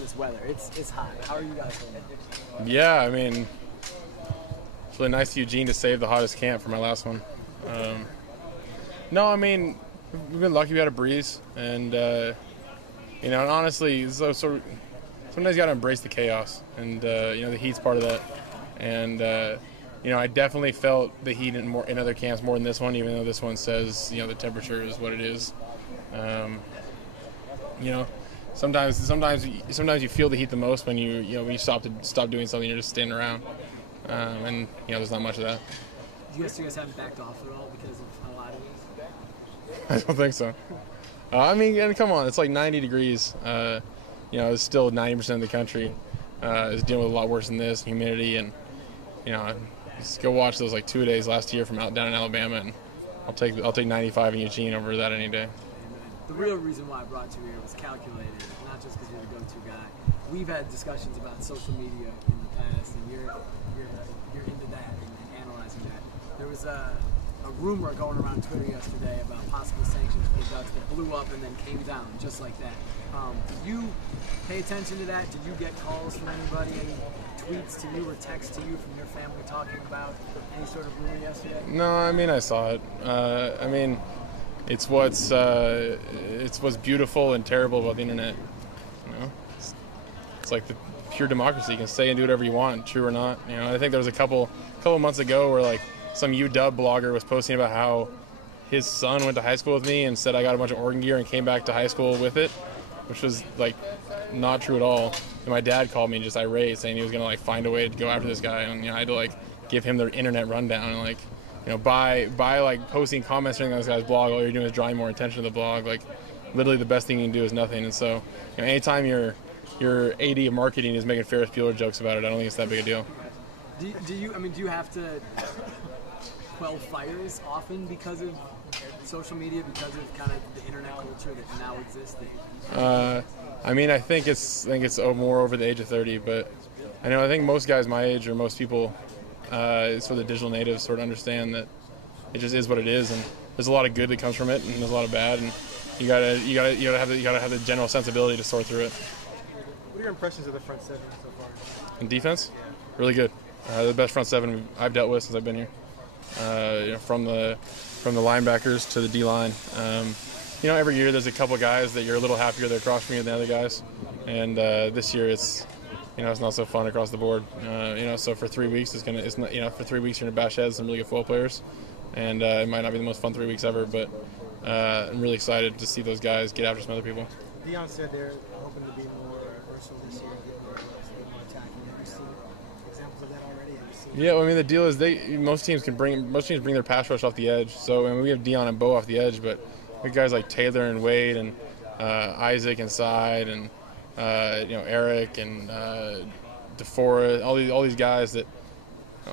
this weather. It's hot. How are you guys holding? Yeah, I mean, it's really nice of Eugene to save the hottest camp for my last one. No, I mean, we've been lucky we had a breeze, and and honestly, sometimes you got to embrace the chaos, and the heat's part of that, and I definitely felt the heat in other camps more than this one, even though this one says the temperature is what it is. Sometimes you feel the heat the most when you stop doing something, you're just standing around, and there's not much of that. Do you guys haven't backed off at all because of how hot it is? I don't think so. I mean, come on, it's like 90 degrees. It's still 90% of the country is dealing with a lot worse than this, humidity, and just go watch those like 2 days last year from down in Alabama, and I'll take 95 in Eugene over that any day. The real reason why I brought you here was calculated, not just because you're the go-to guy. We've had discussions about social media in the past, and you're into that and analyzing that. There was a rumor going around Twitter yesterday about possible sanctions for the Ducks that blew up and then came down just like that. Did you pay attention to that? Did you get calls from anybody, any tweets to you or texts to you from your family talking about any sort of rumor yesterday? No, I mean, I saw it. It's what's beautiful and terrible about the internet. It's like the pure democracy. You can say and do whatever you want, true or not. I think there was a couple months ago where like some UW blogger was posting about how his son went to high school with me and said I got a bunch of Oregon gear and came back to high school with it, which was like not true at all. And my dad called me just irate, saying he was gonna like find a way to go after this guy, and I had to like give him the internet rundown and like. By like posting comments on this guy's blog, all you're doing is drawing more attention to the blog. Like, literally, the best thing you can do is nothing. And so, anytime your AD of marketing is making Ferris Bueller jokes about it, I don't think it's that big a deal. Do you have to quell fires often because of social media, because of kind of the internet culture that now exists? I think it's more over the age of 30, but I think most guys my age or most people. It's for the digital natives sort of understand that it just is what it is, and there's a lot of good that comes from it, and there's a lot of bad, and you gotta have the general sensibility to sort through it. What are your impressions of the front seven so far? In defense, really good. The best front seven I've dealt with since I've been here. From the linebackers to the D line. Every year there's a couple guys that you're a little happier they're across from you than the other guys, and this year it's not so fun across the board. So for 3 weeks for 3 weeks you're gonna bash heads some really good football players, and it might not be the most fun 3 weeks ever, but I'm really excited to see those guys get after some other people. Deion said they're hoping to be more versatile this year, get more attacking. Have you seen examples of that already? Yeah, the deal is most teams bring their pass rush off the edge. So we have Deion and Bo off the edge, but we have guys like Taylor and Wade and Isaac inside and. Eric and DeFora, all these guys that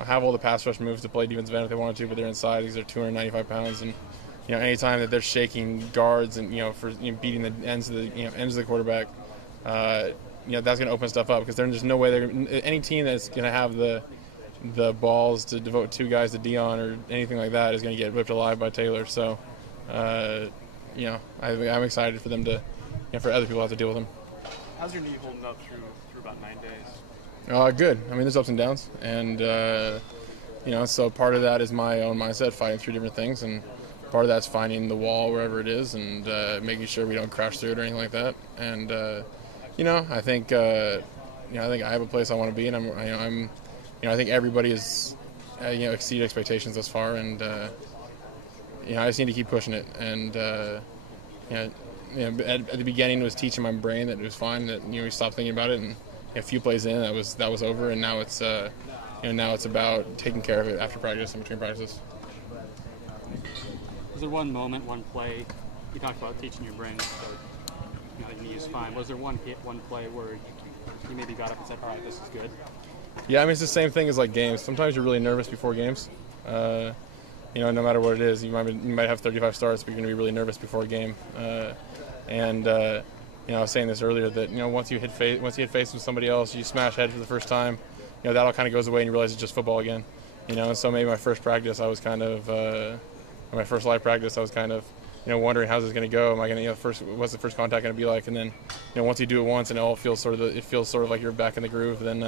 have all the pass rush moves to play defensive end if they wanted to, but they're inside because they're 295 pounds, and anytime that they're shaking guards and for beating the ends of the quarterback, that's going to open stuff up because there's no way any team that's going to have the balls to devote 2 guys to Deion or anything like that is going to get whipped alive by Taylor. So, I'm excited for them to, for other people to have to deal with them. How's your knee holding up through about 9 days? Good. there's ups and downs, and so part of that is my own mindset, fighting through different things, and part of that's finding the wall wherever it is and making sure we don't crash through it or anything like that. And I think I have a place I want to be, and I think everybody has exceeded expectations thus far, and I just need to keep pushing it. And at the beginning it was teaching my brain that it was fine, that we stopped thinking about it, and a few plays in that was over, and now it's about taking care of it after practice and between practices. Was there one moment, one play, you talked about teaching your brain so the knee is fine. Was there one play where you maybe got up and said, all right, this is good? Yeah, it's the same thing as like games. Sometimes you're really nervous before games. No matter what it is, you might have 35 starts, but you're going to be really nervous before a game. I was saying this earlier that once you hit face with somebody else, you smash head for the first time. That all kind of goes away, and you realize it's just football again. And so maybe my first practice, I was kind of my first live practice, I was kind of wondering how's this going to go. Am I going to, what's the first contact going to be like? And then, once you do it once and it feels sort of like you're back in the groove, then,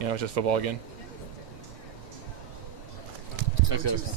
it's just football again. Thanks, guys.